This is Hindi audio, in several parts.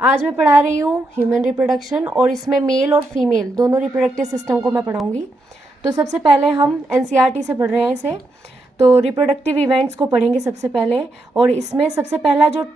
आज मैं पढ़ा रही हूँ ह्यूमन रिप्रोडक्शन और इसमें मेल और फीमेल दोनों रिप्रोडक्टिव सिस्टम को मैं पढ़ाऊँगी। तो सबसे पहले हम एनसीईआरटी से पढ़ रहे हैं इसे, तो रिप्रोडक्टिव इवेंट्स को पढ़ेंगे सबसे पहले। और इसमें सबसे पहला जो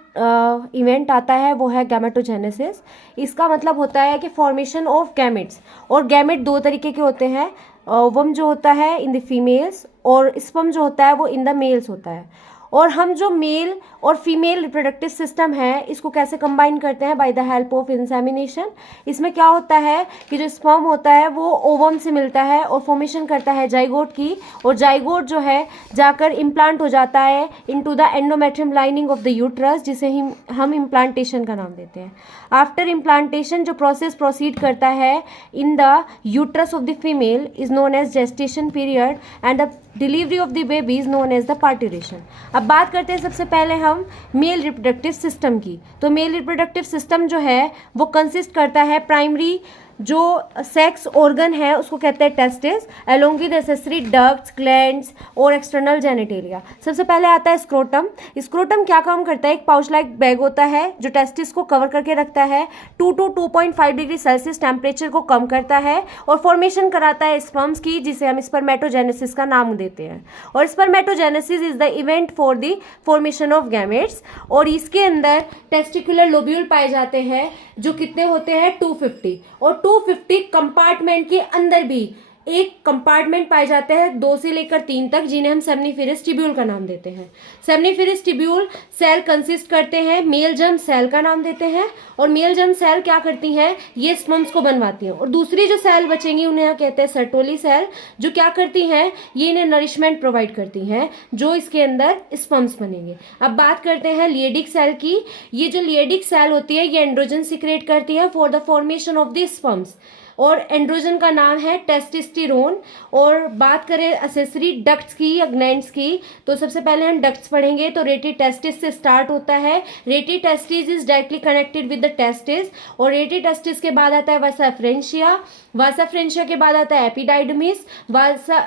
इवेंट आता है वो है गैमेटोजेनेसिस। इसका मतलब होता है कि फॉर्मेशन ऑफ गैमेट्स। और गैमेट दो तरीके के होते हैं, ओवम जो होता है इन द फीमेल्स और स्पर्म जो होता है वो इन द मेल्स होता है। और हम जो मेल और फीमेल रिप्रोडक्टिव सिस्टम है इसको कैसे कंबाइन करते हैं, by the help of insemination. इसमें क्या होता है कि जो स्पर्म होता है वो ओवम से मिलता है और फॉर्मेशन करता है जाइगोट की, और जाइगोट जो है जाकर इम्प्लांट हो जाता है into the endometrium lining of the uterus, जिसे हम इम्प्लांटेशन का नाम देते हैं। आफ्टर इम्प्लांटेशन जो प्रोसेस प्रोसीड करता है in the uterus of the female is known as gestation period and the delivery of the baby is known as the parturition. अब बात करते हैं सबसे पहले हम मेल रिप्रोडक्टिव सिस्टम की। तो मेल रिप्रोडक्टिव सिस्टम जो है वो कंसिस्ट करता है प्राइमरी जो सेक्स ऑर्गन है उसको कहते हैं testis, along with accessory ducts, glands और एक्सटर्नल जेनिटेलिया। सबसे पहले आता है स्क्रोटम। स्क्रोटम क्या काम करता है, एक पाउच लाइक बैग होता है जो टेस्टिस को कवर करके रखता है, 2 to 2.5 डिग्री सेल्सियस टेम्परेचर को कम करता है और फॉर्मेशन कराता है स्पर्म्स की, जिसे हम स्पर्मेटोजेनेसिस का नाम देते हैं। और spermatogenesis is the event for the formation of gametes. और इसके अंदर टेस्टिकुलर लोब्यूल पाए जाते हैं जो कितने होते हैं 250, और 250 कंपार्टमेंट के अंदर भी एक कंपार्टमेंट पाए जाते हैं 2 से लेकर 3 तक, जिन्हें हम सेमनीफेरस ट्यूब्यूल का नाम देते हैं। सेमनीफेरस ट्यूब्यूल सेल कंसिस्ट करते हैं, मेल जर्म सेल का नाम देते हैं। और मेल जर्म सेल क्या करती हैं, ये स्पर्म्स को बनवाती हैं। और दूसरी जो सेल बचेंगी उन्हें कहते हैं सर्टोली सेल, जो क्या करती हैं, ये इन्हें नरिशमेंट प्रोवाइड करती हैं, जो इसके अंदर स्पर्म्स बनेंगे। अब बात करते हैं लिएडिक सेल की। ये जो लिएडिक सेल होती है ये एंड्रोजन सिक्रेट करती है for the formation of the sperms, और एंड्रोजन का नाम है टेस्टोस्टेरोन। और बात करें एसेसरी डक्ट्स की या ग्लैंड्स की, तो सबसे पहले हम डक्ट्स पढ़ेंगे। तो रेटी टेस्टिस से स्टार्ट होता है। रेटी testis is directly connected with the testis. और रेटी टेस्टिस के बाद आता है वासा एफ्रेंशिया। वासा एफ्रेंशिया के बाद आता है एपिडाइडमिस। वासा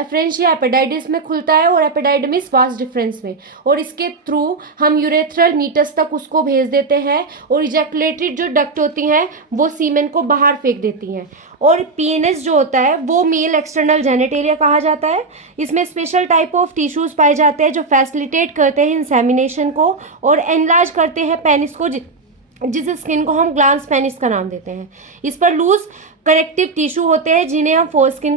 एफ्रेंशिया एपिडाइडिस में खुलता है और एपिडाइडमिस वास डिफरेंस में, और इसके थ्रू हम यूरेथ्रल मीटस तक उसको भेज देते हैं। और इजैकुलेटरी जो डक्ट होती हैं वो सीमेन को बाहर फेंक देती हैं। और पीएनएस जो होता है वो मेल एक्सटर्नल जेनिटेलिया कहा जाता है। इसमें स्पेशल टाइप ऑफ टिश्यूज पाए जाते हैं जो फैसिलिटेट करते हैं इंसेमिनेशन को और एनलार्ज करते हैं पेनिस को, जिस स्किन को हम ग्लांस पेनिस का नाम देते हैं। इस पर लूज कनेक्टिव टिश्यू होते हैं जिन्हें हम फोरस्किन